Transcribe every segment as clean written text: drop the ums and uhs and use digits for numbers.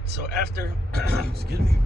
right, so after excuse me,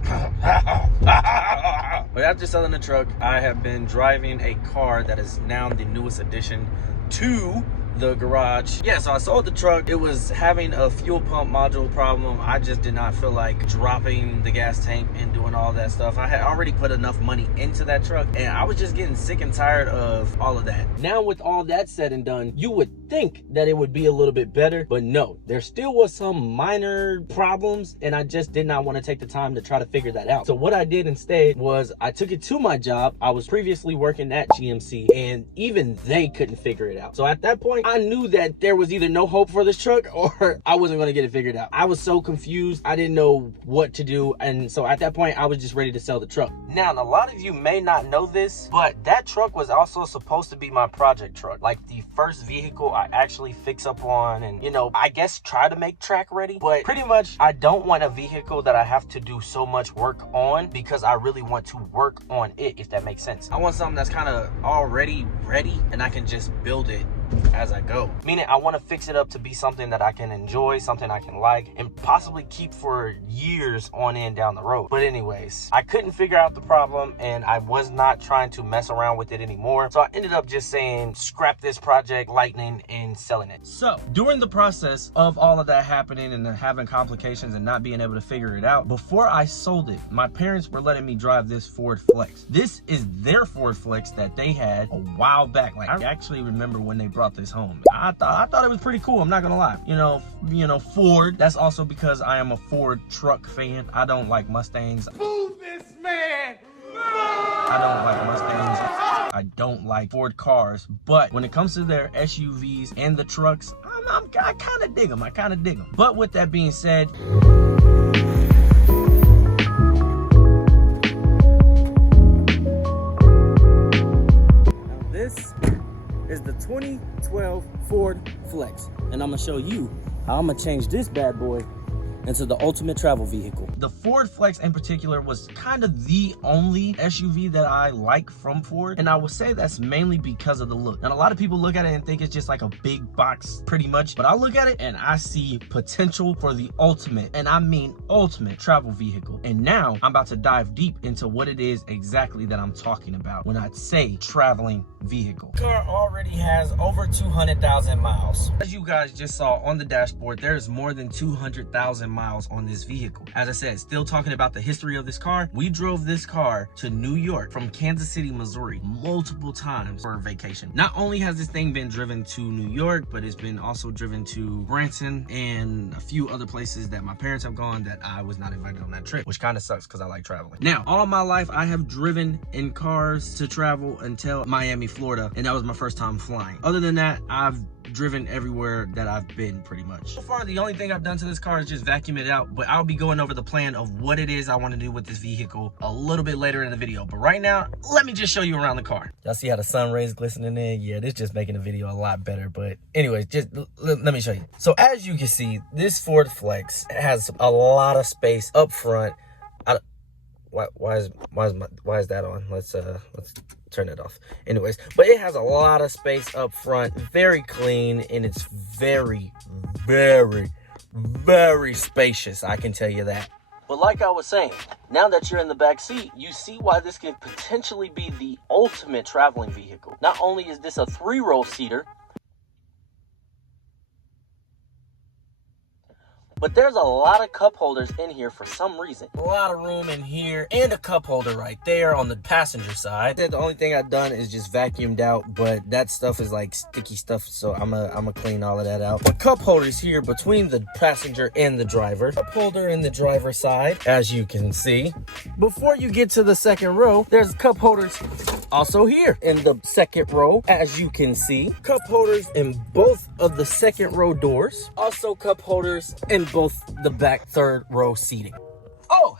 but after selling the truck, I have been driving a car that is now the newest addition to the garage. Yeah, so I sold the truck. It was having a fuel pump module problem. I just did not feel like dropping the gas tank and doing all that stuff. I had already put enough money into that truck, and I was just getting sick and tired of all of that. Now with all that said and done, you would think that it would be a little bit better, but no, there still was some minor problems, and I just did not want to take the time to try to figure that out. So what I did instead was I took it to my job. I was previously working at GMC, and even they couldn't figure it out. So at that point, I knew that there was either no hope for this truck or I wasn't going to get it figured out. I was so confused. I didn't know what to do. And so at that point, I was just ready to sell the truck. Now, a lot of you may not know this, but that truck was also supposed to be my project truck. Like the first vehicle I actually fix up on and, you know, I guess try to make track ready. But pretty much, I don't want a vehicle that I have to do so much work on because I really want to work on it, if that makes sense. I want something that's kind of already ready and I can just build it as I go. Meaning I want to fix it up to be something that I can enjoy, something I can like, and possibly keep for years on end down the road. But anyways, I couldn't figure out the problem and I was not trying to mess around with it anymore. So I ended up just saying, scrap this project, lightning, and selling it. So during the process of all of that happening and having complications and not being able to figure it out, before I sold it, my parents were letting me drive this Ford Flex. This is their Ford Flex that they had a while back. Like I actually remember when they brought this home. I thought it was pretty cool. I'm not gonna lie. You know, Ford. That's also because I am a Ford truck fan. I don't like Mustangs. Move this man! I don't like Mustangs. I don't like Ford cars. But when it comes to their SUVs and the trucks, I kind of dig them. I kind of dig them. But with that being said, this is the 2012 Ford Flex, and I'm gonna show you how I'm gonna change this bad boy into the ultimate travel vehicle. The Ford Flex in particular was kind of the only SUV that I like from Ford, and I would say that's mainly because of the look. And a lot of people look at it and think it's just like a big box pretty much, but I look at it and I see potential for the ultimate, and I mean ultimate travel vehicle. And now I'm about to dive deep into what it is exactly that I'm talking about when I say traveling vehicle. The car already has over 200,000 miles. As you guys just saw on the dashboard, there's more than 200,000 miles on this vehicle. As I said, still talking about the history of this car, we drove this car to New York from Kansas City, Missouri multiple times for a vacation. Not only has this thing been driven to New York, but it's been also driven to Branson and a few other places that my parents have gone that I was not invited on that trip, which kind of sucks because I like traveling. Now, all my life I have driven in cars to travel until Miami, Florida, and that was my first time flying. Other than that, I've driven everywhere that I've been pretty much. So far, the only thing I've done to this car is just vacuum it out, but I'll be going over the plan of what it is I want to do with this vehicle a little bit later in the video. But right now, let me just show you around the car. Y'all see how the sun rays glistening in? Yeah, this just making the video a lot better. But anyways, just let me show you. So as you can see, this Ford Flex has a lot of space up front. Why is that on? Let's turn it off. Anyways, but it has a lot of space up front, very clean, and it's very, very, very spacious, I can tell you that. But like I was saying, now that you're in the back seat, you see why this could potentially be the ultimate traveling vehicle. Not only is this a 3-row seater, but there's a lot of cup holders in here for some reason. A lot of room in here and a cup holder right there on the passenger side. The only thing I've done is just vacuumed out, but that stuff is like sticky stuff, so I'm gonna clean all of that out. But cup holders here between the passenger and the driver. Cup holder in the driver's side, as you can see. Before you get to the second row, there's cup holders also here in the second row, as you can see. Cup holders in both of the second row doors. Also cup holders in both the back third row seating. Oh,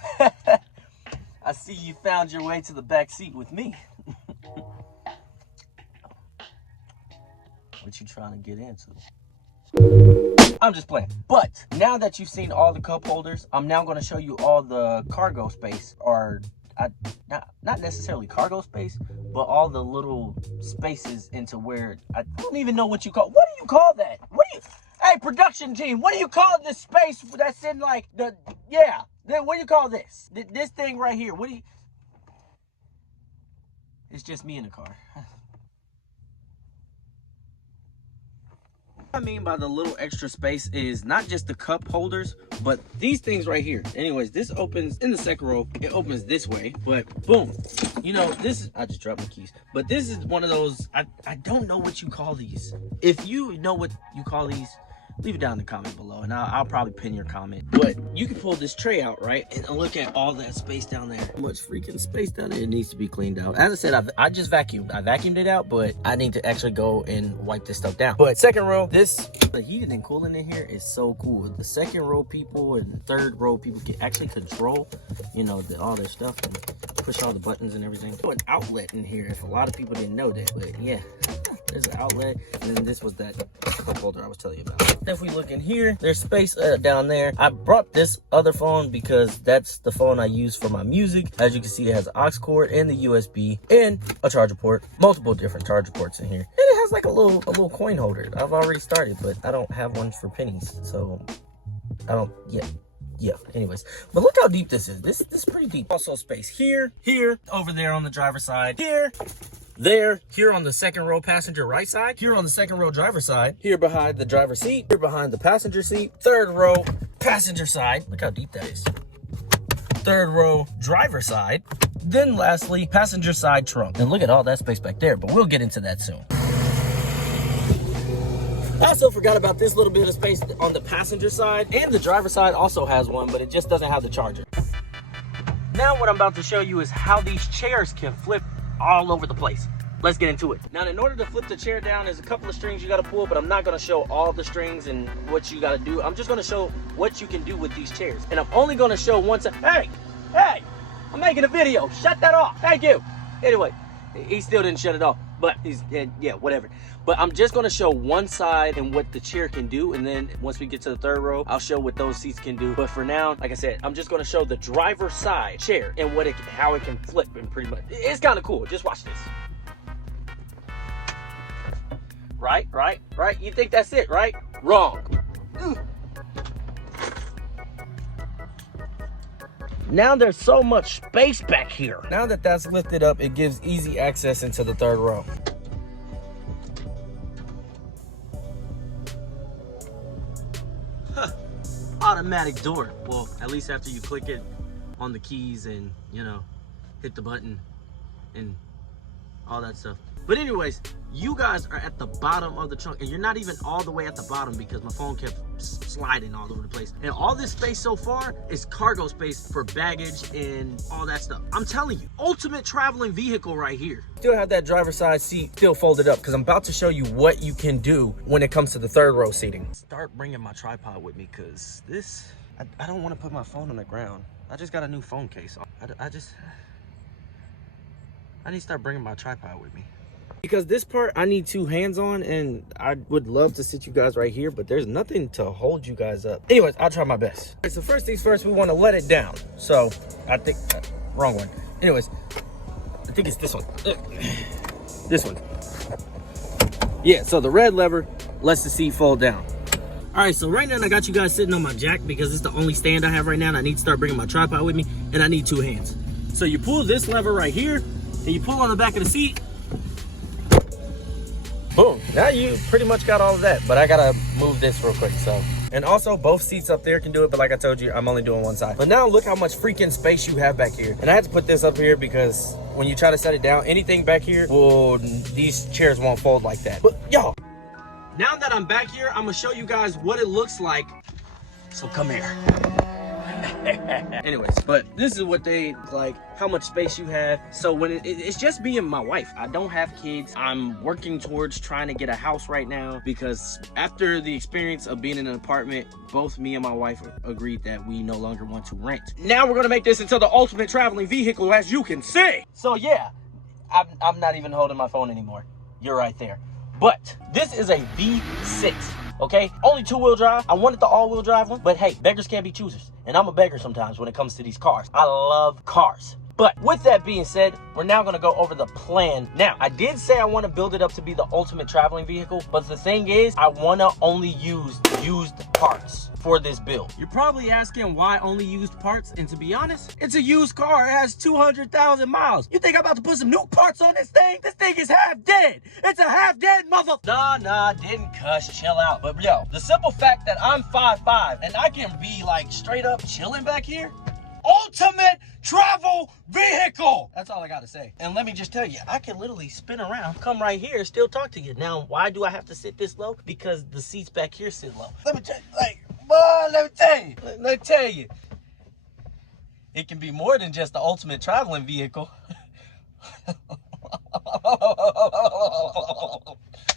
I see you found your way to the back seat with me. What you trying to get into? I'm just playing. But now that you've seen all the cup holders, I'm now going to show you all the cargo space, or not necessarily cargo space, but all the little spaces into where I don't even know what you call. What do you call that? What do you? Hey, production team, what do you call this space that's in like the, yeah, what do you call this? This thing right here, what do you, it's just me in the car. What I mean by the little extra space is not just the cup holders, but these things right here. Anyways, this opens in the second row. It opens this way, but boom. You know, this is, I just dropped my keys, but this is one of those, I don't know what you call these. If you know what you call these, leave it down in the comment below, and I'll probably pin your comment. But you can pull this tray out, right? And look at all that space down there. How much freaking space down there? It needs to be cleaned out. As I said, I just vacuumed. I vacuumed it out, but I need to actually go and wipe this stuff down. But second row, the heating and cooling in here is so cool. The second row people and third row people can actually control, you know, all their stuff and push all the buttons and everything. An outlet in here, if a lot of people didn't know that, but yeah. There's an outlet, and then this was that cup holder I was telling you about. If we look in here, there's space down there. I brought this other phone because that's the phone I use for my music. As you can see, it has an aux cord and the USB and a charger port. Multiple different charger ports in here. And it has like a little coin holder. I've already started, but I don't have one for pennies, so I don't yet. Yeah, anyways, but look how deep this is. This is pretty deep. Also space here, over there on the driver's side, here on the second row passenger right side, here on the second row driver side, here behind the driver's seat, here behind the passenger seat, third row passenger side. Look how deep that is. Third row driver side, then lastly passenger side trunk. And look at all that space back there, but we'll get into that soon. I also forgot about this little bit of space on the passenger side, and the driver's side also has one, but it just doesn't have the charger. Now what I'm about to show you is how these chairs can flip all over the place. Let's get into it. Now, in order to flip the chair down, there's a couple of strings you got to pull, but I'm not going to show all the strings and what you got to do. I'm just going to show what you can do with these chairs. And I'm only going to show one side. Hey, I'm making a video. Shut that off. Thank you. Anyway, he still didn't shut it off, but yeah, whatever. But I'm just going to show one side and what the chair can do. And then once we get to the third row, I'll show what those seats can do. But for now, like I said, I'm just going to show the driver's side chair and how it can flip. And pretty much, it's kind of cool. Just watch this. Right? You think that's it, right? Wrong. Now there's so much space back here. Now that that's lifted up, it gives easy access into the third row. Automatic door. Well, at least after you click it on the keys and, you know, hit the button and all that stuff. But anyways, you guys are at the bottom of the trunk, and you're not even all the way at the bottom because my phone kept sliding all over the place. And all this space so far is cargo space for baggage and all that stuff. I'm telling you, ultimate traveling vehicle right here. Still have that driver's side seat still folded up because I'm about to show you what you can do when it comes to the third row seating. Start bringing my tripod with me because this, I don't want to put my phone on the ground. I just got a new phone case. I need to start bringing my tripod with me. Because this part I need two hands on, and I would love to sit you guys right here, but there's nothing to hold you guys up. Anyways, I'll try my best. Okay, so first things first, we want to let it down. So I think, wrong one. Anyways, I think it's this one. This one. Yeah, so the red lever lets the seat fold down. All right, so right now I got you guys sitting on my jack because it's the only stand I have right now, and I need to start bringing my tripod with me, and I need two hands. So you pull this lever right here, and you pull on the back of the seat. Boom, now you pretty much got all of that, but I gotta move this real quick, so. And also both seats up there can do it, but like I told you, I'm only doing one side. But now look how much freaking space you have back here. And I had to put this up here because when you try to set it down, anything back here, well, these chairs won't fold like that. But y'all, now that I'm back here, I'm gonna show you guys what it looks like. So come here. Anyways, but this is what they look like, how much space you have. So when it's just me and my wife. I don't have kids. I'm working towards trying to get a house right now because after the experience of being in an apartment, both me and my wife agreed that we no longer want to rent. Now we're gonna make this into the ultimate traveling vehicle, as you can see. So yeah, I'm not even holding my phone anymore. You're right there. But this is a V6. Okay, only two-wheel drive. I wanted the all-wheel drive one, but hey, beggars can't be choosers. And I'm a beggar sometimes when it comes to these cars. I love cars. But with that being said, we're now going to go over the plan. Now, I did say I want to build it up to be the ultimate traveling vehicle, but the thing is, I want to only use used parts for this build. You're probably asking why only used parts, and to be honest, it's a used car. It has 200,000 miles. You think I'm about to put some new parts on this thing? This thing is half dead. It's a half dead mother. Nah, didn't cuss, chill out. But yo, the simple fact that I'm 5'5" and I can be like straight up chilling back here, ultimate travel vehicle. That's all I gotta say. And let me just tell you, I can literally spin around, come right here, still talk to you. Now, why do I have to sit this low? Because the seats back here sit low. Let me tell you, let me tell you, it can be more than just the ultimate traveling vehicle.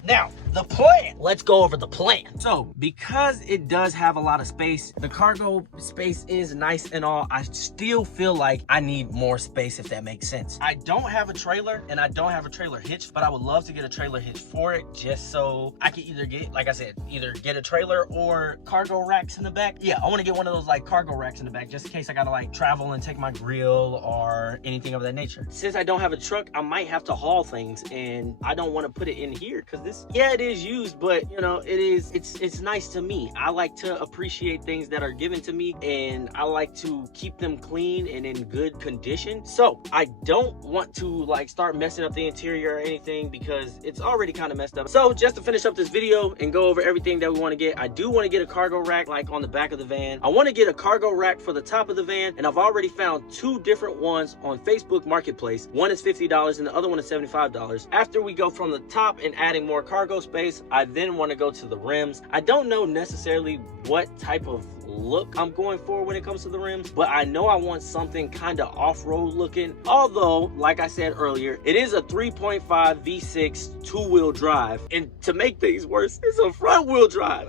Now, the plan. Let's go over the plan. So, because it does have a lot of space, the cargo space is nice and all, I still feel like I need more space, if that makes sense. I don't have a trailer, and I don't have a trailer hitch, but I would love to get a trailer hitch for it, just so I can either get, like I said, either get a trailer or cargo racks in the back. Yeah, I want to get one of those like cargo racks in the back, just in case I gotta like travel and take my grill or anything of that nature. Since I don't have a truck, I might have to haul things, and I don't want to put it in here, because this, yeah, it is used, but you know, it's nice to me. I like to appreciate things that are given to me, and I like to keep them clean and in good condition. So I don't want to like start messing up the interior or anything, because it's already kind of messed up. So just to finish up this video and go over everything that we want to get, I do want to get a cargo rack like on the back of the van. I want to get a cargo rack for the top of the van, and I've already found 2 different ones on Facebook Marketplace. One is $50 and the other one is $75. After we go from the top and adding more cargo space, I then want to go to the rims. I don't know necessarily what type of look I'm going for when it comes to the rims, but I know I want something kind of off-road looking. Although, like I said earlier, it is a 3.5 V6 two-wheel drive, and to make things worse, it's a front-wheel drive.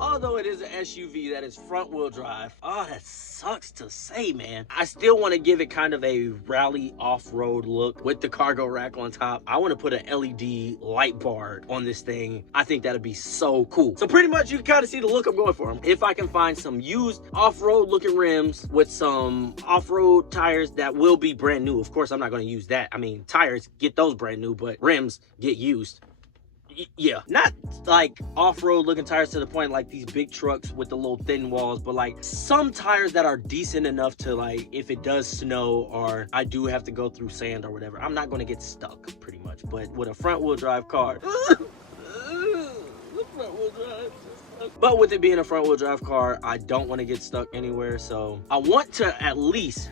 Although it is an SUV that is front wheel drive. Oh, that sucks to say, man. I still want to give it kind of a rally off-road look with the cargo rack on top. I want to put an LED light bar on this thing. I think that'd be so cool. So pretty much you can kind of see the look I'm going for. If I can find some used off-road looking rims with some off-road tires that will be brand new. Of course, I'm not going to use that. I mean, tires, get those brand new, but rims get used. Yeah, not like off-road looking tires to the point like these big trucks with the little thin walls, but like some tires that are decent enough to, like, if it does snow or I do have to go through sand or whatever, I'm not going to get stuck pretty much. But with a front-wheel drive car, but with it being a front-wheel drive car, I don't want to get stuck anywhere. So I want to at least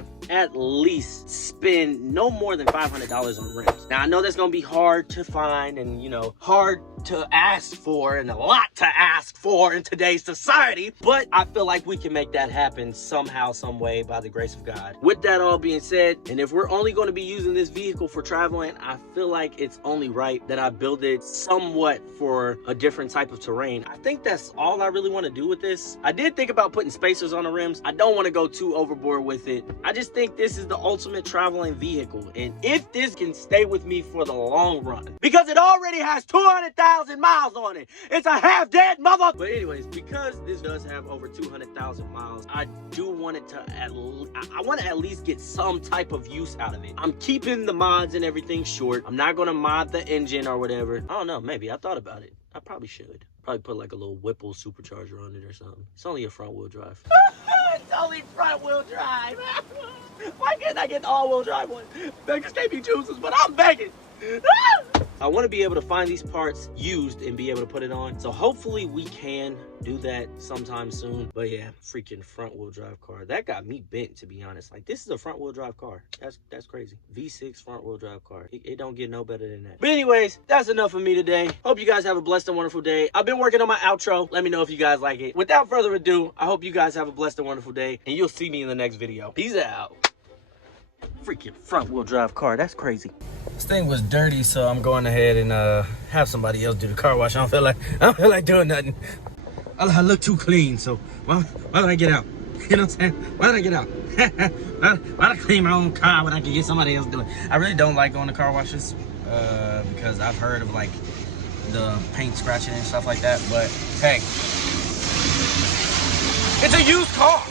spend no more than $500 on rims. Now I know that's gonna be hard to find, and you know, hard to ask for, and a lot to ask for in today's society, but I feel like we can make that happen somehow, some way, by the grace of God. With that all being said, and if we're only going to be using this vehicle for traveling, I feel like it's only right that I build it somewhat for a different type of terrain. I think that's all I really want to do with this. I did think about putting spacers on the rims. I don't want to go too overboard with it. I just think this is the ultimate traveling vehicle, and if this can stay with me for the long run, because it already has 200,000 miles on it, it's a half-dead mother. But anyways, because this does have over 200,000 miles, I do want it to I want to at least get some type of use out of it. I'm keeping the mods and everything short. I'm not going to mod the engine or whatever. I don't know, maybe. I thought about it. I probably should. Probably put like a little Whipple supercharger on it or something. It's only a front-wheel drive. It's only front-wheel drive. Why can't I get the all-wheel drive one? Beggars can't be choosers, but I'm begging. I want to be able to find these parts used and be able to put it on. So hopefully we can do that sometime soon. But yeah, freaking front wheel drive car. That got me bent, to be honest. Like, this is a front wheel drive car. That's crazy. V6 front wheel drive car. It don't get no better than that. But anyways, that's enough of me today. Hope you guys have a blessed and wonderful day. I've been working on my outro. Let me know if you guys like it. Without further ado, I hope you guys have a blessed and wonderful day, and you'll see me in the next video. Peace out. Freaking front wheel drive car. That's crazy. This thing was dirty, so I'm going ahead and have somebody else do the car wash. I don't feel like doing nothing. I look too clean, so why would I get out? You know what I'm saying? Why did I get out? why did I clean my own car when I can get somebody else doing it? I really don't like going to car washes because I've heard of like the paint scratching and stuff like that. But hey, It's a used car.